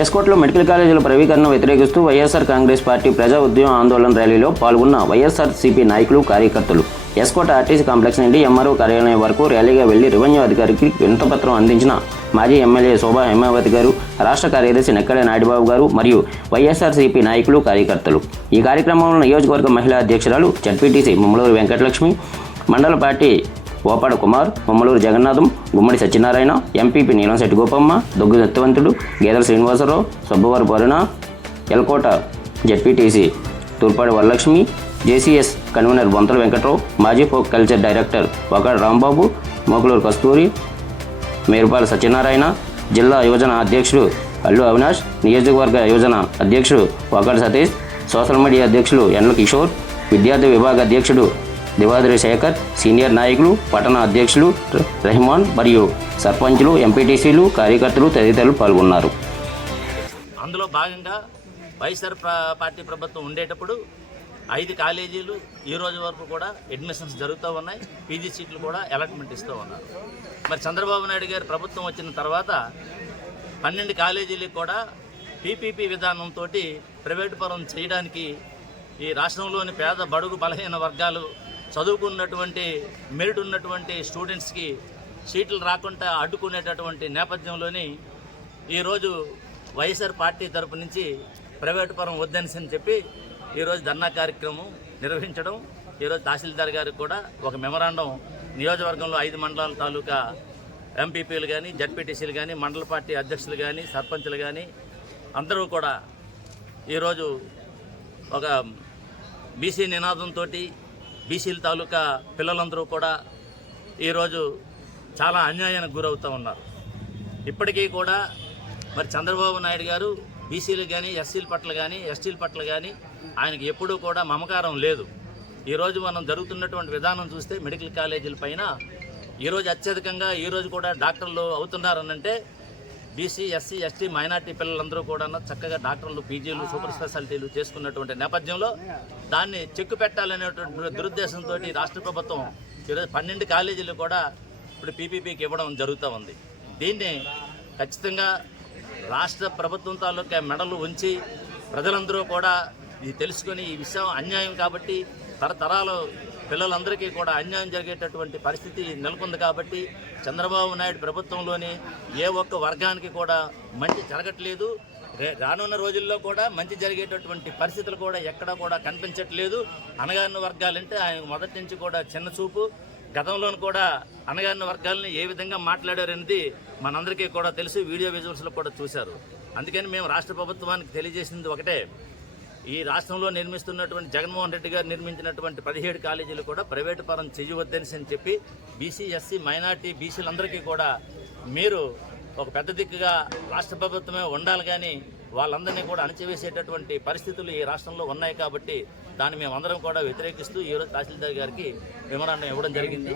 ఎస్కోట్లో medical కాలేజీల ప్రైవేటీకరణను వ్యతిరేకిస్తూ YSR Congress party ప్రజా ఉద్యమ ఆందోళన ర్యాలీలో పాల్గొన్న వైఎస్ఆర్సీపీ నాయకులు, కార్యకర్తలు ఎస్కోట్ ఆర్టీసీ కాంప్లెక్స్ నుండి ఎంఆర్ఓ కార్యాలయం వరకు ర్యాలీగా వెళ్లి రెవెన్యూ అధికారికి వినతిపత్రం అందించిన మాజీ ఎమ్మెల్యే శోభా హేమావతి గారు, రాష్ట్ర కార్యదర్శి నెక్కడే నాయుడుబాబు గారు మరియు వైఎస్ఆర్సీపీ నాయకులు, కార్యకర్తలు. ఈ కార్యక్రమంలో నియోజకవర్గ మహిళా అధ్యక్షురాలు జడ్పీటీసీ ముమ్మలూరు వెంకటలక్ష్మి, మండల party Opada Kumar, Mummaluru Jagannatham, Gummadi Satyanarayana, MPP Neelamsetti Gopamma, Doggu Satyavanthudu, Gedela Srinivasarao, Sabbuvari Paruna, Elkota ZPTC Turpadi Varalakshmi, JCS convener Bonthala Venkatrao, మాజీ folk culture director Vakada Rambabu, Mokuluru Kasturi, Merupala Satyanarayana, జిల్లా యువజన అధ్యక్షుడు అల్లు అవినాష్, నియోజకవర్గ యువజన అధ్యక్షుడు వకాడ సతీష్, సోషల్ మీడియా అధ్యక్షులు ఎండ్ల కిషోర్, విద్యార్థి విభాగ అధ్యక్షుడు దివాద్రి శేఖర్, సీనియర్ నాయకులు, పట్టణ అధ్యక్షులు రెహమాన్ మరియు సర్పంచులు, ఎంపీటీసీలు, కార్యకర్తలు తదితరులు పాల్గొన్నారు. అందులో భాగంగా వైఎస్ఆర్ పార్టీ ప్రభుత్వం ఉండేటప్పుడు 5 కాలేజీలు ఈ రోజు వరకు కూడా అడ్మిషన్స్ జరుగుతూ ఉన్నాయి. పీజీ సీట్లు కూడా అలాట్మెంట్ ఇస్తూ ఉన్నారు. మరి చంద్రబాబు నాయుడు గారి ప్రభుత్వం వచ్చిన తర్వాత 12 కాలేజీలకు కూడా పీపీపీ విధానంతో ప్రైవేటు పరం చేయడానికి ఈ రాష్ట్రంలోని పేద, బడుగు, బలహీన వర్గాలు, చదువుకున్నటువంటి మెరిట్ ఉన్నటువంటి స్టూడెంట్స్కి సీట్లు రాకుండా అడ్డుకునేటటువంటి నేపథ్యంలోని ఈరోజు వైఎస్ఆర్ పార్టీ తరపు నుంచి ప్రైవేటు పరం వద్దనిసని చెప్పి ఈరోజు ధర్నా కార్యక్రమం నిర్వహించడం. ఈరోజు తహసీల్దార్ గారికి కూడా ఒక మెమరాండం నియోజకవర్గంలో 5 మండలాల తాలూకా ఎంపీపీలు కానీ, జడ్పీటీసీలు కానీ, మండల పార్టీ అధ్యక్షులు కానీ, సర్పంచులు కానీ అందరూ కూడా ఈరోజు ఒక బీసీ నినాదంతో బీసీల తాలూకా పిల్లలందరూ కూడా ఈరోజు చాలా అన్యాయానికి గురవుతూ ఉన్నారు. ఇప్పటికీ కూడా మరి చంద్రబాబు నాయుడు గారు బీసీలు కానీ, ఎస్సీల పట్ల కానీ, ఎస్టీల పట్ల కానీ ఆయనకి ఎప్పుడూ కూడా మమకారం లేదు. ఈరోజు మనం జరుగుతున్నటువంటి విధానం చూస్తే మెడికల్ కాలేజీల పైన ఈరోజు అత్యధికంగా ఈరోజు కూడా డాక్టర్లు అవుతున్నారనంటే బీసీ, ఎస్సీ, ఎస్టీ, మైనార్టీ పిల్లలందరూ కూడా చక్కగా డాక్టర్లు, పీజీలు, సూపర్ స్పెషాలిటీలు చేసుకున్నటువంటి నేపథ్యంలో దాన్ని చెక్కు పెట్టాలనేటువంటి దురుద్దేశంతో రాష్ట్ర ప్రభుత్వం ఈరోజు 12 కాలేజీలు కూడా ఇప్పుడు పీపీపీకి ఇవ్వడం జరుగుతూ ఉంది. దీన్ని ఖచ్చితంగా రాష్ట్ర ప్రభుత్వం తాలూకా మెడలు ఉంచి ప్రజలందరూ కూడా ఇది తెలుసుకొని ఈ విషయం అన్యాయం కాబట్టి తరతరాలు పిల్లలందరికీ కూడా అన్యాయం జరిగేటటువంటి పరిస్థితి నెలకొంది కాబట్టి చంద్రబాబు నాయుడు ప్రభుత్వంలోని ఏ ఒక్క వర్గానికి కూడా మంచి జరగట్లేదు. రానున్న రోజుల్లో కూడా మంచి జరిగేటటువంటి పరిస్థితులు కూడా ఎక్కడా కూడా కనిపించట్లేదు. అణగారిన వర్గాలంటే ఆయన మొదటి నుంచి కూడా చిన్న చూపు. గతంలోనూ కూడా అణగారిన వర్గాలని ఏ విధంగా మాట్లాడారనేది మనందరికీ కూడా తెలుసు, వీడియో విజువల్స్లో కూడా చూశారు. అందుకని మేము రాష్ట్ర ప్రభుత్వానికి తెలియజేసింది ఒకటే, ఈ రాష్ట్రంలో నిర్మిస్తున్నటువంటి జగన్మోహన్ రెడ్డి గారు నిర్మించినటువంటి 17 కాలేజీలు కూడా ప్రైవేటు పరం చేయవద్దని చెప్పి బీసీ, ఎస్సీ, మైనార్టీ, బీసీలందరికీ కూడా మీరు ఒక పెద్ద దిక్కుగా రాష్ట్ర ప్రభుత్వమే ఉండాలి, కానీ వాళ్ళందరినీ కూడా అణచివేసేటటువంటి పరిస్థితులు ఈ రాష్ట్రంలో ఉన్నాయి కాబట్టి దాన్ని మేమందరం కూడా వ్యతిరేకిస్తూ ఈరోజు తహసీల్దార్ గారికి మెమరాండం ఇవ్వడం జరిగింది.